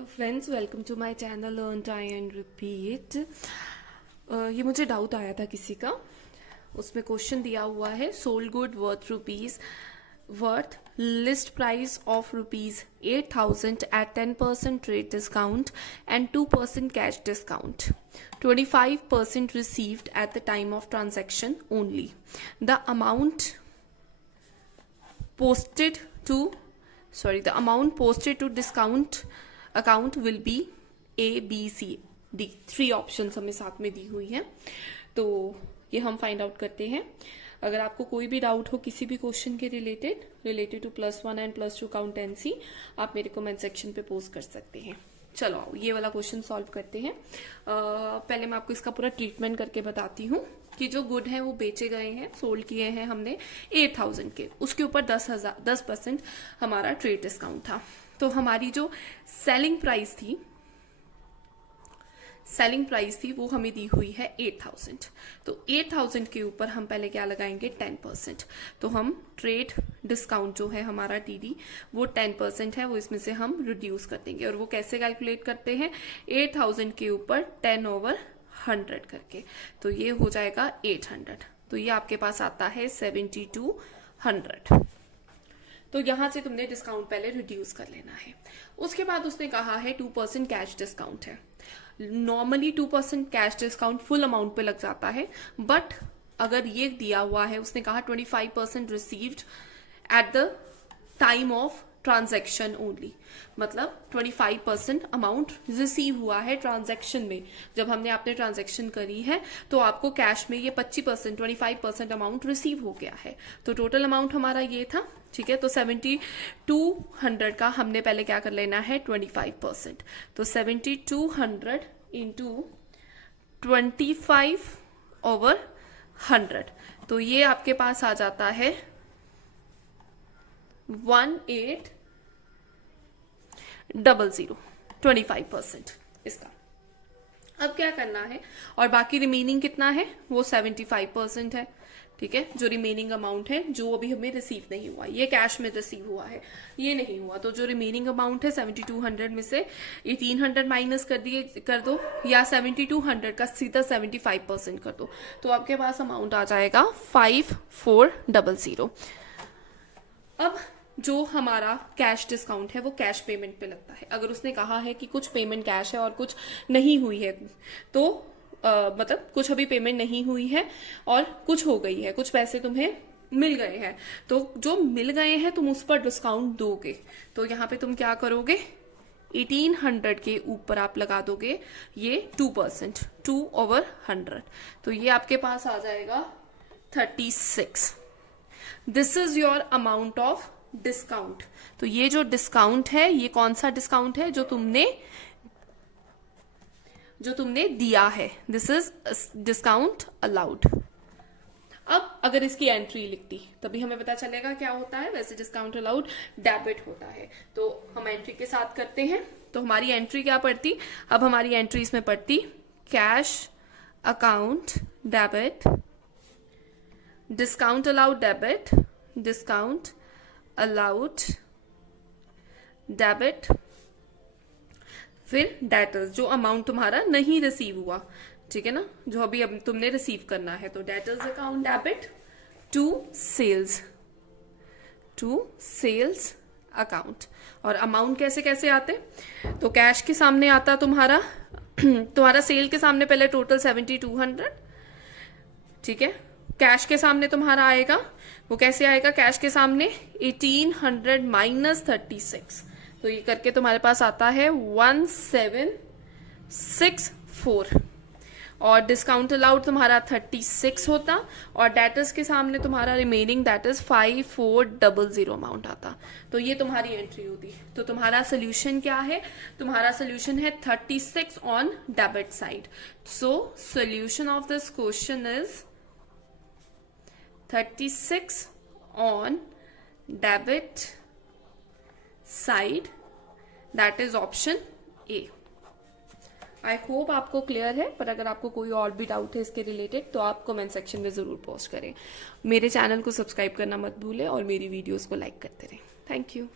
Hello friends, welcome to my channel learn try and repeat. ये मुझे doubt आया था किसी का, उसमें क्वेश्चन दिया हुआ है sold good worth list price of ₹8,000 at 10% trade discount and 2% cash discount. 25% received at the time of transaction only. The amount posted to discount account will be A, B, C, D. 3 options हमें साथ में दी हुई हैं, तो ये हम find out करते हैं। अगर आपको कोई भी डाउट हो किसी भी क्वेश्चन के रिलेटेड टू +1 एंड +2 अकाउंटेंसी, आप मेरे कमेंट सेक्शन पे पोस्ट कर सकते हैं। चलो आओ ये वाला क्वेश्चन सॉल्व करते हैं। पहले मैं आपको इसका पूरा ट्रीटमेंट करके बताती हूँ कि जो गुड है वो बेचे गए हैं, सोल्ड किए हैं हमने 8,000 के, उसके ऊपर 10% हमारा ट्रेड डिस्काउंट था। तो हमारी जो सेलिंग प्राइस थी वो हमें दी हुई है 8,000। तो 8,000 के ऊपर हम पहले क्या लगाएंगे 10%। तो हम ट्रेड डिस्काउंट जो है हमारा टीडी वो 10% है, वो इसमें से हम रिड्यूस कर देंगे। और वो कैसे कैलकुलेट करते हैं 8,000 के ऊपर 10/100 करके, तो ये हो जाएगा 800। तो ये आपके पास आता है 7200। तो यहां से तुमने डिस्काउंट पहले रिड्यूस कर लेना है। उसके बाद उसने कहा है 2% कैश डिस्काउंट है। Normally 2% cash discount full amount पे लग जाता है, बट अगर ये दिया हुआ है, उसने कहा 25% received at the time of transaction only, मतलब 25% अमाउंट रिसीव हुआ है ट्रांजैक्शन में। जब हमने आपने ट्रांजैक्शन करी है तो आपको कैश में ये 25% अमाउंट रिसीव हो गया है। तो टोटल अमाउंट हमारा ये था, ठीक है। तो 7200 का हमने पहले क्या कर लेना है 25%। तो 7200 इंटू 25/100, तो ये आपके पास आ जाता है 1800, 25% इसका। अब क्या करना है, और बाकी रिमेनिंग कितना है वो 75% है, ठीक है। जो रिमेनिंग अमाउंट है जो अभी हमें रिसीव नहीं हुआ, ये कैश में रिसीव हुआ है, ये नहीं हुआ, तो जो रिमेनिंग अमाउंट है 7200 में से 1800 माइनस कर दो, या 7200 का सीधा 75% कर दो, तो आपके पास अमाउंट आ जाएगा 5400। अब जो हमारा कैश डिस्काउंट है वो कैश पेमेंट पे लगता है। अगर उसने कहा है कि कुछ पेमेंट कैश है और कुछ नहीं हुई है, तो मतलब कुछ अभी पेमेंट नहीं हुई है और कुछ हो गई है, कुछ पैसे तुम्हें मिल गए हैं, तो जो मिल गए हैं तुम उस पर डिस्काउंट दोगे। तो यहाँ पे तुम क्या करोगे 1800 के ऊपर आप लगा दोगे ये 2%, 2/100, तो ये आपके पास आ जाएगा 36। This is your amount of discount. तो ये जो डिस्काउंट है, ये कौन सा डिस्काउंट है जो तुमने दिया है, दिस इज डिस्काउंट अलाउड। अब अगर इसकी एंट्री लिखती तभी हमें पता चलेगा क्या होता है। वैसे डिस्काउंट अलाउड डेबिट होता है, तो हम एंट्री के साथ करते हैं। तो हमारी एंट्री क्या पड़ती, अब हमारी एंट्री इसमें पड़ती cash account debit, discount allowed debit, discount allowed debit, फिर डेटर्स, जो अमाउंट तुम्हारा नहीं रिसीव हुआ, ठीक है ना, जो अभी अब तुमने रिसीव करना है। तो debtors account debit to sales account. और अमाउंट कैसे कैसे आते, तो कैश के सामने आता तुम्हारा सेल के सामने पहले टोटल 7200, ठीक है। कैश के सामने तुम्हारा आएगा, वो कैसे आएगा, कैश के सामने 1800 माइनस 36, तो ये करके तुम्हारे पास आता है 1764। और डिस्काउंट अलाउड तुम्हारा 36 होता, और डेटर्स के सामने तुम्हारा रिमेनिंग दैट इज 5400 अमाउंट आता। तो ये तुम्हारी एंट्री होती। तो तुम्हारा सोल्यूशन क्या है, तुम्हारा सोल्यूशन है 36 on debit side. So solution of this question is 36 on debit side, that is option A. I hope आपको क्लियर है, पर अगर आपको कोई और भी डाउट है इसके रिलेटेड तो आप कमेंट सेक्शन में जरूर पोस्ट करें। मेरे चैनल को सब्सक्राइब करना मत भूलें और मेरी वीडियोस को लाइक करते रहें। Thank you.